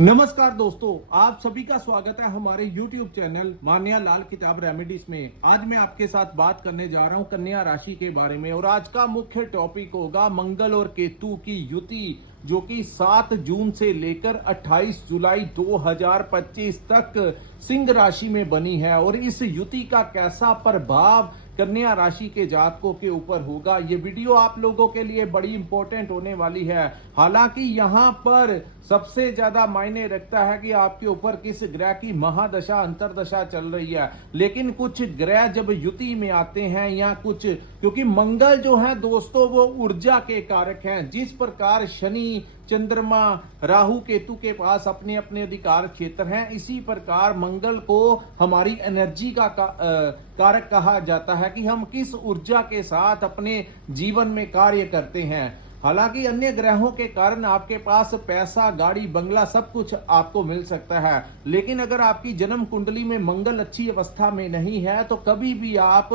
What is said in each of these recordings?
नमस्कार दोस्तों, आप सभी का स्वागत है हमारे YouTube चैनल मान्या लाल किताब रेमेडीज में। आज मैं आपके साथ बात करने जा रहा हूं कन्या राशि के बारे में और आज का मुख्य टॉपिक होगा मंगल और केतु की युति, जो कि 7 जून से लेकर 28 जुलाई 2025 तक सिंह राशि में बनी है। और इस युति का कैसा प्रभाव कन्या राशि के जातकों के ऊपर होगा, ये वीडियो आप लोगों के लिए बड़ी इंपॉर्टेंट होने वाली है। हालांकि यहाँ पर सबसे ज्यादा मायने रखता है कि आपके ऊपर किस ग्रह की महादशा अंतरदशा चल रही है। लेकिन कुछ ग्रह जब युति में आते हैं या कुछ, क्योंकि मंगल जो है दोस्तों वो ऊर्जा के कारक हैं। जिस प्रकार शनि, चंद्रमा, राहु, केतु के पास अपने अपने अधिकार क्षेत्र हैं, इसी प्रकार मंगल को हमारी एनर्जी का कारक कहा जाता है कि हम किस ऊर्जा के साथ अपने जीवन में कार्य करते हैं। हालांकि अन्य ग्रहों के कारण आपके पास पैसा, गाड़ी, बंगला सब कुछ आपको मिल सकता है, लेकिन अगर आपकी जन्म कुंडली में मंगल अच्छी अवस्था में नहीं है तो कभी भी आप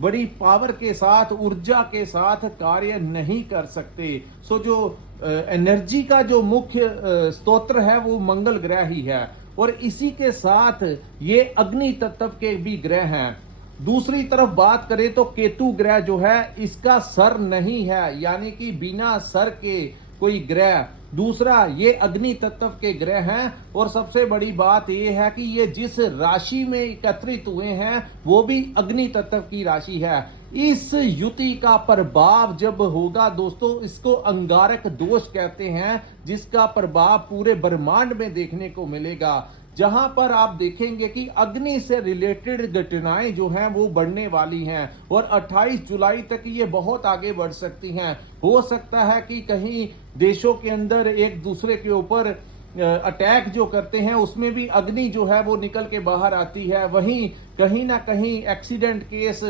बड़ी पावर के साथ, ऊर्जा के साथ कार्य नहीं कर सकते। सो जो एनर्जी का जो मुख्य स्तोत्र है वो मंगल ग्रह ही है और इसी के साथ ये अग्नि तत्व के भी ग्रह हैं। दूसरी तरफ बात करें तो केतु ग्रह जो है इसका सर नहीं है, यानी कि बिना सर के कोई ग्रह। दूसरा, ये अग्नि तत्व के ग्रह हैं और सबसे बड़ी बात यह है कि ये जिस राशि में एकत्रित हुए हैं वो भी अग्नि तत्व की राशि है। इस युति का प्रभाव जब होगा दोस्तों, इसको अंगारक दोष कहते हैं, जिसका प्रभाव पूरे ब्रह्मांड में देखने को मिलेगा। जहां पर आप देखेंगे कि अग्नि से रिलेटेड घटनाएं जो हैं वो बढ़ने वाली हैं और 28 जुलाई तक ये बहुत आगे बढ़ सकती हैं। हो सकता है कि कहीं देशों के अंदर एक दूसरे के ऊपर अटैक जो करते हैं उसमें भी अग्नि जो है वो निकल के बाहर आती है। वहीं कहीं ना कहीं एक्सीडेंट केस,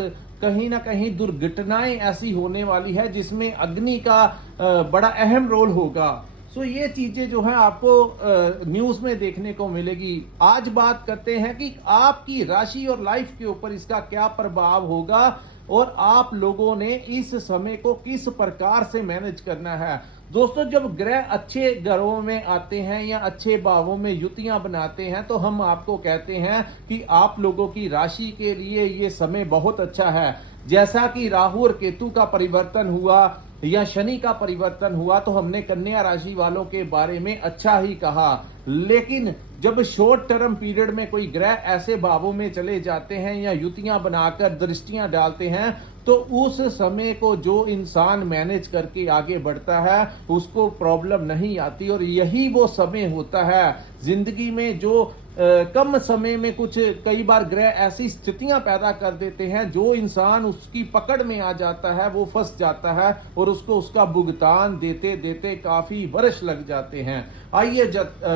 कहीं ना कहीं दुर्घटनाएं ऐसी होने वाली है जिसमें अग्नि का बड़ा अहम रोल होगा। सो ये चीजें जो है आपको न्यूज में देखने को मिलेगी। आज बात करते हैं कि आपकी राशि और लाइफ के ऊपर इसका क्या प्रभाव होगा और आप लोगों ने इस समय को किस प्रकार से मैनेज करना है। दोस्तों, जब ग्रह अच्छे घरों में आते हैं या अच्छे भावों में युतियां बनाते हैं तो हम आपको कहते हैं कि आप लोगों की राशि के लिए ये समय बहुत अच्छा है। जैसा कि राहु और केतु का परिवर्तन हुआ या शनि का परिवर्तन हुआ तो हमने कन्या राशि वालों के बारे में अच्छा ही कहा, लेकिन जब शॉर्ट टर्म पीरियड में कोई ग्रह ऐसे भावों में चले जाते हैं या युतियां बनाकर दृष्टियां डालते हैं तो उस समय को जो इंसान मैनेज करके आगे बढ़ता है उसको प्रॉब्लम नहीं आती। और यही वो समय होता है जिंदगी में जो कम समय में कुछ कई बार ग्रह ऐसी स्थितियां पैदा कर देते हैं जो इंसान उसकी पकड़ में आ जाता है, वो फंस जाता है और उसको उसका भुगतान देते देते काफी वर्ष लग जाते हैं। आइए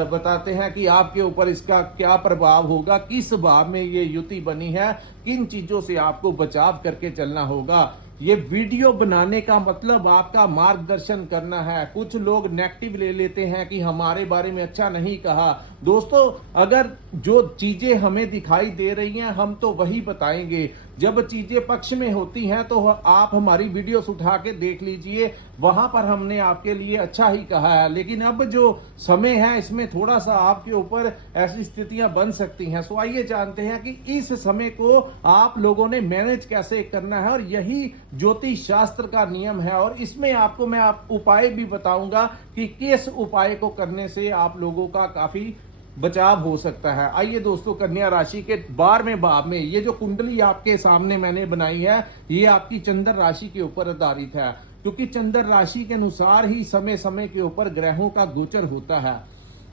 बताते हैं कि आपके ऊपर इसका क्या प्रभाव होगा, किस भाव में ये युति बनी है, किन चीजों से आपको बचाव करके चलना होगा। ये वीडियो बनाने का मतलब आपका मार्गदर्शन करना है। कुछ लोग नेगेटिव ले लेते हैं कि हमारे बारे में अच्छा नहीं कहा। दोस्तों, अगर जो चीजें हमें दिखाई दे रही हैं हम तो वही बताएंगे। जब चीजें पक्ष में होती हैं तो आप हमारी वीडियोस उठा के देख लीजिए, वहां पर हमने आपके लिए अच्छा ही कहा है। लेकिन अब जो समय है इसमें थोड़ा सा आपके ऊपर ऐसी स्थितियां बन सकती हैं। सो आइए जानते हैं कि इस समय को आप लोगों ने मैनेज कैसे करना है और यही ज्योतिष शास्त्र का नियम है। और इसमें आपको मैं उपाय भी बताऊंगा कि किस उपाय को करने से आप लोगों का काफी बचाव हो सकता है। आइए दोस्तों, कन्या राशि के 12वें भाव में ये जो कुंडली आपके सामने मैंने बनाई है ये आपकी चंद्र राशि के ऊपर आधारित है, क्योंकि चंद्र राशि के अनुसार ही समय समय के ऊपर ग्रहों का गोचर होता है।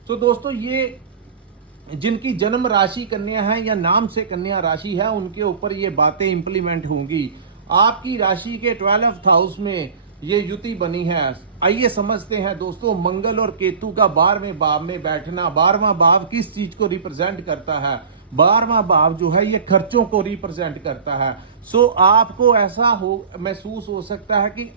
तो दोस्तों, ये जिनकी जन्म राशि कन्या है या नाम से कन्या राशि है उनके ऊपर ये बातें इंप्लीमेंट होंगी। आपकी राशि के 12th हाउस में ये युति बनी है। आइए समझते हैं दोस्तों, मंगल और केतु का 12वें भाव में बैठना। 12वां भाव किस चीज को रिप्रेजेंट करता है? 12वां भाव जो है ये खर्चों को रिप्रेजेंट करता है। सो आपको ऐसा महसूस हो सकता है कि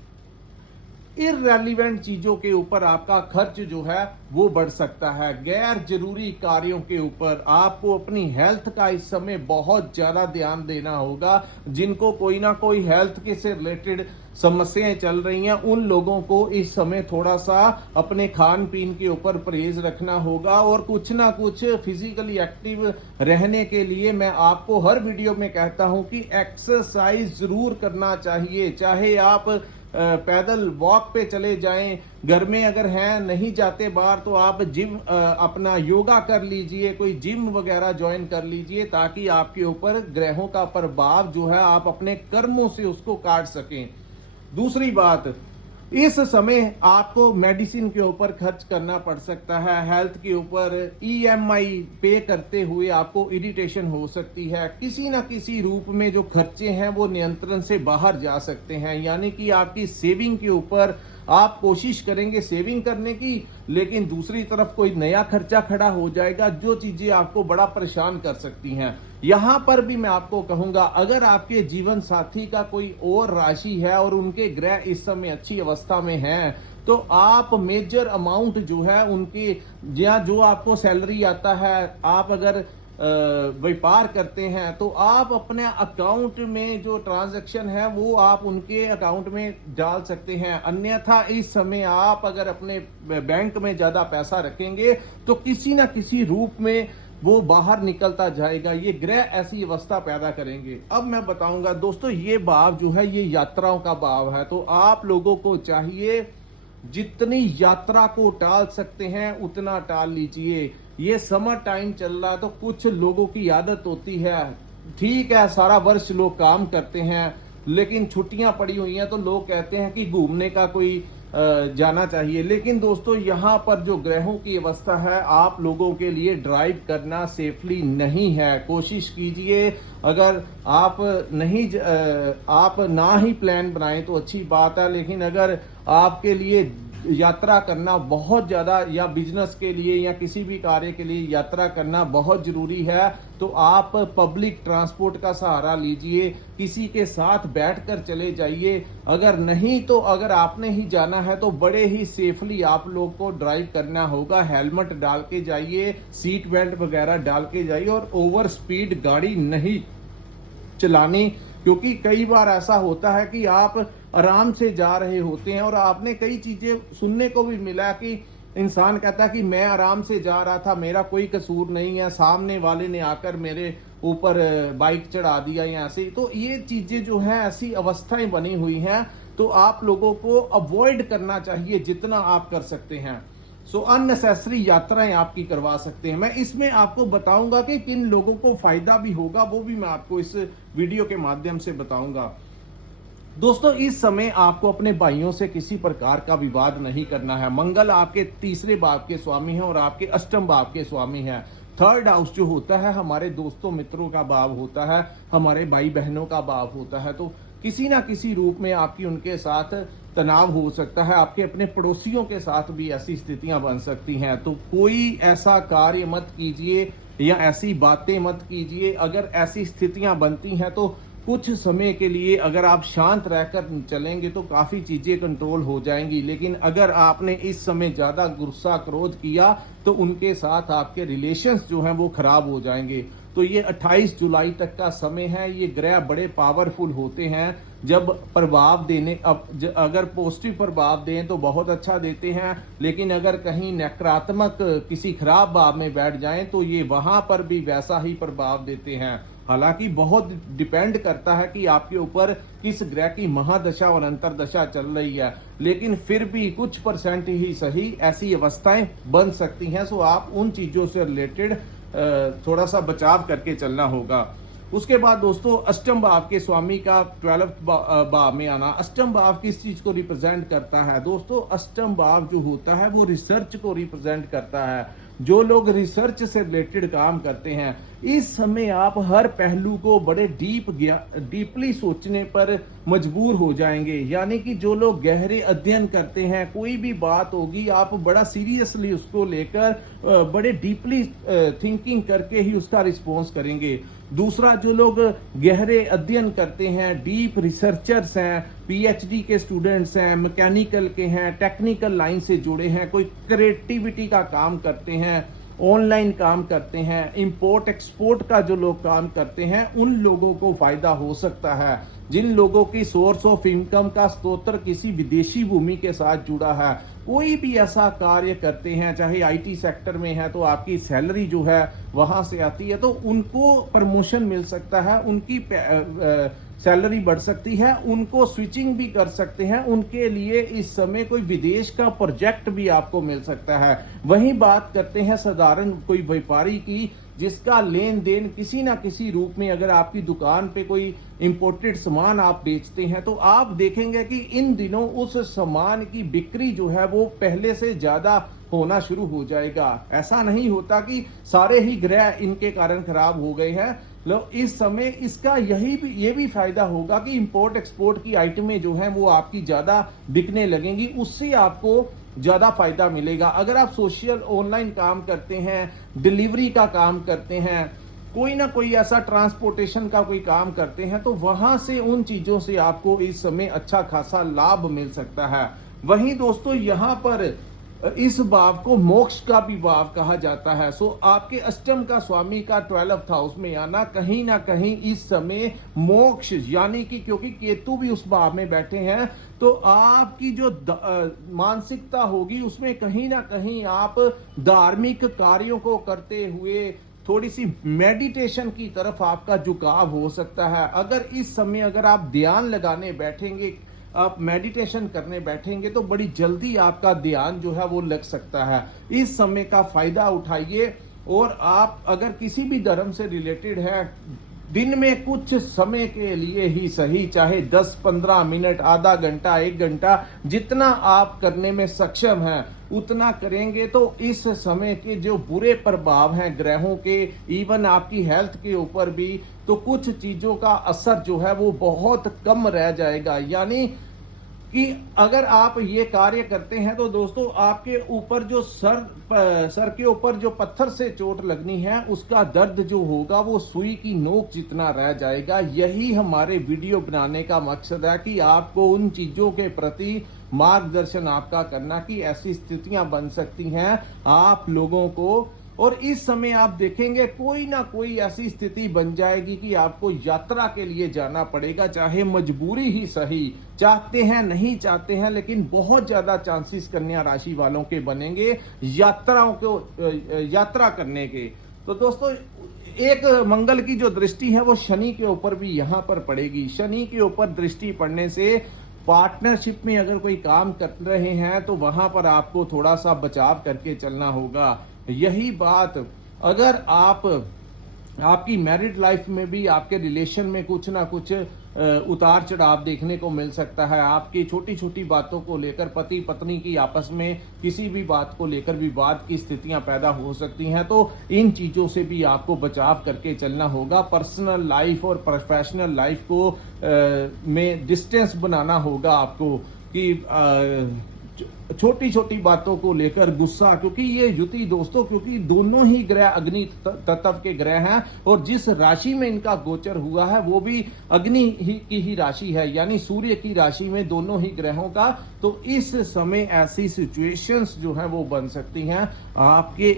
इररेलीवेंट चीजों के ऊपर आपका खर्च जो है वो बढ़ सकता है। गैर जरूरी कार्यों के ऊपर आपको अपनी हेल्थ का इस समय बहुत ज्यादा ध्यान देना होगा। जिनको कोई ना कोई हेल्थ के से रिलेटेड समस्याएं चल रही हैं, उन लोगों को इस समय थोड़ा सा अपने खान पीन के ऊपर परहेज रखना होगा और कुछ ना कुछ फिजिकली एक्टिव रहने के लिए मैं आपको हर वीडियो में कहता हूं कि एक्सरसाइज जरूर करना चाहिए। चाहे आप पैदल वॉक पे चले जाएं, घर में अगर हैं नहीं जाते बाहर तो आप जिम अपना योगा कर लीजिए, कोई जिम वगैरह ज्वाइन कर लीजिए, ताकि आपके ऊपर ग्रहों का प्रभाव जो है आप अपने कर्मों से उसको काट सकें। दूसरी बात, इस समय आपको मेडिसिन के ऊपर खर्च करना पड़ सकता है। हेल्थ के ऊपर ईएमआई पे करते हुए आपको इरिटेशन हो सकती है। किसी ना किसी रूप में जो खर्चे हैं वो नियंत्रण से बाहर जा सकते हैं, यानी कि आपकी सेविंग के ऊपर आप कोशिश करेंगे सेविंग करने की, लेकिन दूसरी तरफ कोई नया खर्चा खड़ा हो जाएगा जो चीजें आपको बड़ा परेशान कर सकती हैं। यहां पर भी मैं आपको कहूंगा, अगर आपके जीवन साथी का कोई और राशि है और उनके ग्रह इस समय अच्छी अवस्था में हैं, तो आप मेजर अमाउंट जो है उनके, या जो आपको सैलरी आता है, आप अगर व्यापार करते हैं तो आप अपने अकाउंट में जो ट्रांजैक्शन है वो आप उनके अकाउंट में डाल सकते हैं। अन्यथा इस समय आप अगर अपने बैंक में ज्यादा पैसा रखेंगे तो किसी ना किसी रूप में वो बाहर निकलता जाएगा। ये ग्रह ऐसी अवस्था पैदा करेंगे। अब मैं बताऊंगा दोस्तों, ये भाव जो है ये यात्राओं का भाव है, तो आप लोगों को चाहिए जितनी यात्रा को टाल सकते हैं उतना टाल लीजिए। ये समर टाइम चल रहा है तो कुछ लोगों की आदत होती है, ठीक है सारा वर्ष लोग काम करते हैं लेकिन छुट्टियां पड़ी हुई हैं तो लोग कहते हैं कि घूमने का कोई जाना चाहिए। लेकिन दोस्तों यहाँ पर जो ग्रहों की अवस्था है, आप लोगों के लिए ड्राइव करना सेफली नहीं है। कोशिश कीजिए, अगर आप नहीं आप ना ही प्लान बनाएं तो अच्छी बात है, लेकिन अगर आपके लिए यात्रा करना बहुत ज्यादा, या बिजनेस के लिए या किसी भी कार्य के लिए यात्रा करना बहुत जरूरी है, तो आप पब्लिक ट्रांसपोर्ट का सहारा लीजिए, किसी के साथ बैठकर चले जाइए। अगर नहीं तो अगर आपने ही जाना है तो बड़े ही सेफली आप लोग को ड्राइव करना होगा। हेलमेट डाल के जाइए, सीट बेल्ट वगैरह डाल के जाइए और ओवर स्पीड गाड़ी नहीं चलानी, क्योंकि कई बार ऐसा होता है कि आप आराम से जा रहे होते हैं और आपने कई चीजें सुनने को भी मिला कि इंसान कहता है कि मैं आराम से जा रहा था, मेरा कोई कसूर नहीं है, सामने वाले ने आकर मेरे ऊपर बाइक चढ़ा दिया या ऐसे। तो ये चीजें जो है ऐसी अवस्थाएं बनी हुई हैं, तो आप लोगों को अवॉइड करना चाहिए जितना आप कर सकते हैं। सो अननेसेसरी यात्राएं आपकी करवा सकते हैं। मैं इसमें आपको बताऊंगा कि किन लोगों को फायदा भी होगा, वो भी मैं आपको इस वीडियो के माध्यम से बताऊंगा। दोस्तों, इस समय आपको अपने भाइयों से किसी प्रकार का विवाद नहीं करना है। मंगल आपके तीसरे भाव के स्वामी हैं और आपके अष्टम भाव के स्वामी हैं। थर्ड हाउस जो होता है हमारे दोस्तों मित्रों का भाव होता है, हमारे भाई बहनों का भाव होता है। तो किसी ना किसी रूप में आपकी उनके साथ तनाव हो सकता है। आपके अपने पड़ोसियों के साथ भी ऐसी स्थितियां बन सकती हैं। तो कोई ऐसा कार्य मत कीजिए या ऐसी बातें मत कीजिए। अगर ऐसी स्थितियां बनती हैं तो कुछ समय के लिए अगर आप शांत रहकर चलेंगे तो काफी चीजें कंट्रोल हो जाएंगी। लेकिन अगर आपने इस समय ज्यादा गुस्सा क्रोध किया तो उनके साथ आपके रिलेशंस जो हैं वो खराब हो जाएंगे। तो ये 28 जुलाई तक का समय है। ये ग्रह बड़े पावरफुल होते हैं जब प्रभाव देने, अब अगर पॉजिटिव प्रभाव दें तो बहुत अच्छा देते हैं, लेकिन अगर कहीं नकारात्मक किसी खराब भाव में बैठ जाएं तो ये वहां पर भी वैसा ही प्रभाव देते हैं। हालांकि बहुत डिपेंड करता है कि आपके ऊपर किस ग्रह की महादशा और अंतरदशा चल रही है, लेकिन फिर भी कुछ परसेंट ही सही ऐसी अवस्थाएं बन सकती हैं। सो आप उन चीजों से रिलेटेड थोड़ा सा बचाव करके चलना होगा। उसके बाद दोस्तों, अष्टम भाव के स्वामी का 12th भाव में आना। अष्टम भाव किस चीज को रिप्रेजेंट करता है दोस्तों? अष्टम भाव जो होता है वो रिसर्च को रिप्रेजेंट करता है। जो लोग रिसर्च से रिलेटेड काम करते हैं, इस समय आप हर पहलू को बड़े डीपली सोचने पर मजबूर हो जाएंगे। यानी कि जो लोग गहरे अध्ययन करते हैं, कोई भी बात होगी आप बड़ा सीरियसली उसको लेकर बड़े डीपली थिंकिंग करके ही उसका रिस्पॉन्स करेंगे। दूसरा, जो लोग गहरे अध्ययन करते हैं, डीप रिसर्चर्स हैं, पीएचडी के स्टूडेंट्स हैं, मैकेनिकल के हैं, टेक्निकल लाइन से जुड़े हैं, कोई क्रिएटिविटी का काम करते हैं, ऑनलाइन काम करते हैं, इंपोर्ट एक्सपोर्ट का जो लोग काम करते हैं, उन लोगों को फायदा हो सकता है। जिन लोगों की सोर्स ऑफ इनकम का स्रोत किसी विदेशी भूमि के साथ जुड़ा है, कोई भी ऐसा कार्य करते हैं, चाहे आईटी सेक्टर में है तो आपकी सैलरी जो है वहां से आती है, तो उनको प्रमोशन मिल सकता है, उनकी सैलरी बढ़ सकती है, उनको स्विचिंग भी कर सकते हैं, उनके लिए इस समय कोई विदेश का प्रोजेक्ट भी आपको मिल सकता है। वहीं बात करते हैं साधारण कोई व्यापारी की, जिसका लेन देन किसी ना किसी रूप में, अगर आपकी दुकान पे कोई इंपोर्टेड सामान आप बेचते हैं तो आप देखेंगे कि इन दिनों उस सामान की बिक्री जो है वो पहले से ज्यादा होना शुरू हो जाएगा। ऐसा नहीं होता कि सारे ही ग्रह इनके कारण खराब हो गए हैं। लो, इस समय इसका ये भी फायदा होगा कि इंपोर्ट एक्सपोर्ट की आइटमें जो हैं वो आपकी ज्यादा बिकने लगेंगी, उससे आपको ज्यादा फायदा मिलेगा। अगर आप सोशल ऑनलाइन काम करते हैं, डिलीवरी का काम करते हैं, कोई ना कोई ऐसा ट्रांसपोर्टेशन का कोई काम करते हैं, तो वहां से उन चीजों से आपको इस समय अच्छा खासा लाभ मिल सकता है। वहीं दोस्तों, यहां पर इस भाव को मोक्ष का भी भाव कहा जाता है। सो आपके अष्टम का स्वामी का 12th हाउस में आना कहीं ना कहीं इस समय मोक्ष, यानी कि क्योंकि केतु भी उस भाव में बैठे हैं, तो आपकी जो मानसिकता होगी उसमें कहीं ना कहीं आप धार्मिक कार्यों को करते हुए थोड़ी सी मेडिटेशन की तरफ आपका झुकाव हो सकता है। अगर इस समय अगर आप ध्यान लगाने बैठेंगे, आप मेडिटेशन करने बैठेंगे, तो बड़ी जल्दी आपका ध्यान जो है वो लग सकता है। इस समय का फायदा उठाइए। और आप अगर किसी भी धर्म से रिलेटेड है, दिन में कुछ समय के लिए ही सही, चाहे 10-15 मिनट, आधा घंटा, 1 घंटा, जितना आप करने में सक्षम हैं उतना करेंगे, तो इस समय के जो बुरे प्रभाव हैं ग्रहों के, इवन आपकी हेल्थ के ऊपर भी, तो कुछ चीजों का असर जो है वो बहुत कम रह जाएगा। यानी कि अगर आप ये कार्य करते हैं तो दोस्तों, आपके ऊपर जो सर के ऊपर जो पत्थर से चोट लगनी है, उसका दर्द जो होगा वो सुई की नोक जितना रह जाएगा। यही हमारे वीडियो बनाने का मकसद है कि आपको उन चीजों के प्रति मार्गदर्शन आपका करना कि ऐसी स्थितियां बन सकती हैं आप लोगों को। और इस समय आप देखेंगे कोई ना कोई ऐसी स्थिति बन जाएगी कि आपको यात्रा के लिए जाना पड़ेगा, चाहे मजबूरी ही सही, चाहते हैं नहीं चाहते हैं, लेकिन बहुत ज्यादा चांसेस कन्या राशि वालों के बनेंगे यात्रा करने के। तो दोस्तों, एक मंगल की जो दृष्टि है वो शनि के ऊपर भी यहां पर पड़ेगी। शनि के ऊपर दृष्टि पड़ने से पार्टनरशिप में अगर कोई काम कर रहे हैं तो वहां पर आपको थोड़ा सा बचाव करके चलना होगा। यही बात अगर आपकी मैरिड लाइफ में भी, आपके रिलेशन में कुछ ना कुछ उतार चढ़ाव देखने को मिल सकता है, आपकी छोटी छोटी बातों को लेकर पति पत्नी की आपस में किसी भी बात को लेकर विवाद की स्थितियां पैदा हो सकती हैं, तो इन चीजों से भी आपको बचाव करके चलना होगा। पर्सनल लाइफ और प्रोफेशनल लाइफ को में डिस्टेंस बनाना होगा आपको, कि छोटी छोटी बातों को लेकर गुस्सा, क्योंकि ये युति दोस्तों, क्योंकि दोनों ही ग्रह अग्नि तत्व के ग्रह हैं और जिस राशि में इनका गोचर हुआ है वो भी अग्नि की ही राशि है, यानी सूर्य की राशि में दोनों ही ग्रहों का। तो इस समय ऐसी सिचुएशंस जो है वो बन सकती हैं। आपके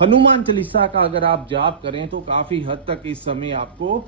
हनुमान चालीसा का अगर आप जाप करें तो काफी हद तक इस समय आपको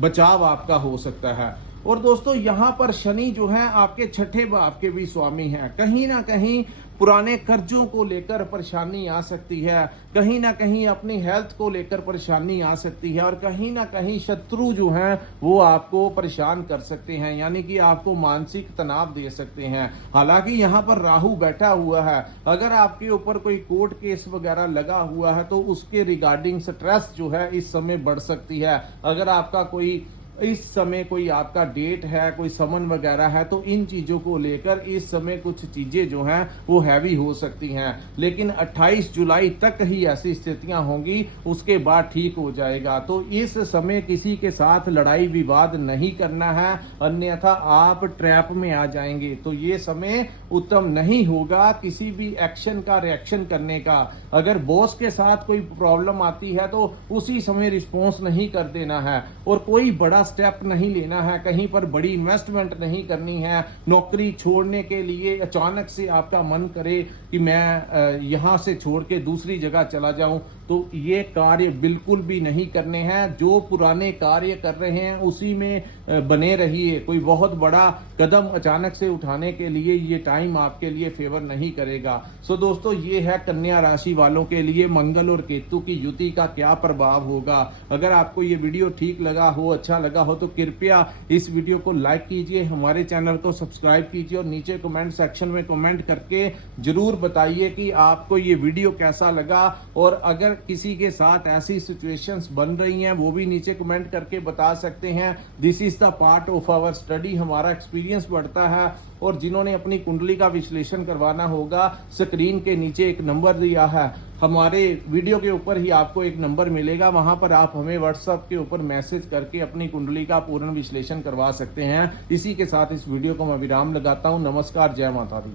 बचाव आपका हो सकता है। और दोस्तों, यहां पर शनि जो है आपके 6ठे भाव के भी स्वामी हैं। कहीं ना कहीं पुराने कर्जों को लेकर परेशानी आ सकती है, कहीं ना कहीं अपनी हेल्थ को लेकर परेशानी आ सकती है, और कहीं ना कहीं शत्रु जो हैं वो आपको परेशान कर सकते हैं, यानी कि आपको मानसिक तनाव दे सकते हैं। हालांकि यहाँ पर राहु बैठा हुआ है, अगर आपके ऊपर कोई कोर्ट केस वगैरह लगा हुआ है तो उसके रिगार्डिंग स्ट्रेस जो है इस समय बढ़ सकती है। अगर आपका कोई इस समय कोई आपका डेट है, कोई समन वगैरह है, तो इन चीजों को लेकर इस समय कुछ चीजें जो हैं वो हैवी हो सकती हैं। लेकिन 28 जुलाई तक ही ऐसी स्थितियां होंगी, उसके बाद ठीक हो जाएगा। तो इस समय किसी के साथ लड़ाई विवाद नहीं करना है, अन्यथा आप ट्रैप में आ जाएंगे। तो ये समय उत्तम नहीं होगा किसी भी एक्शन का रिएक्शन करने का। अगर बॉस के साथ कोई प्रॉब्लम आती है तो उसी समय रिस्पॉन्स नहीं कर देना है, और कोई बड़ा स्टेप नहीं लेना है, कहीं पर बड़ी इन्वेस्टमेंट नहीं करनी है। नौकरी छोड़ने के लिए अचानक से आपका मन करे कि मैं यहां से छोड़ के दूसरी जगह चला जाऊं, तो ये कार्य बिल्कुल भी नहीं करने हैं। जो पुराने कार्य कर रहे हैं उसी में बने रहिए। कोई बहुत बड़ा कदम अचानक से उठाने के लिए ये टाइम आपके लिए फेवर नहीं करेगा। सो दोस्तों, ये है कन्या राशि वालों के लिए मंगल और केतु की युति का क्या प्रभाव होगा। अगर आपको ये वीडियो ठीक लगा हो, अच्छा लगा हो, तो कृपया इस वीडियो को लाइक कीजिए, हमारे चैनल को सब्सक्राइब कीजिए और नीचे कमेंट सेक्शन में कमेंट करके जरूर बताइए कि आपको ये वीडियो कैसा लगा। और अगर किसी के साथ ऐसी सिचुएशंस बन रही हैं, वो भी नीचे कमेंट करके बता सकते हैं। This is the part of our study, हमारा एक्सपीरियंस बढ़ता है। और जिन्होंने अपनी कुंडली का विश्लेषण करवाना होगा, स्क्रीन के नीचे एक नंबर दिया है, हमारे वीडियो के ऊपर ही आपको एक नंबर मिलेगा, वहां पर आप हमें व्हाट्सएप के ऊपर मैसेज करके अपनी कुंडली का पूर्ण विश्लेषण करवा सकते हैं। इसी के साथ इस वीडियो को मैं विराम लगाता हूं। नमस्कार, जय माता दी।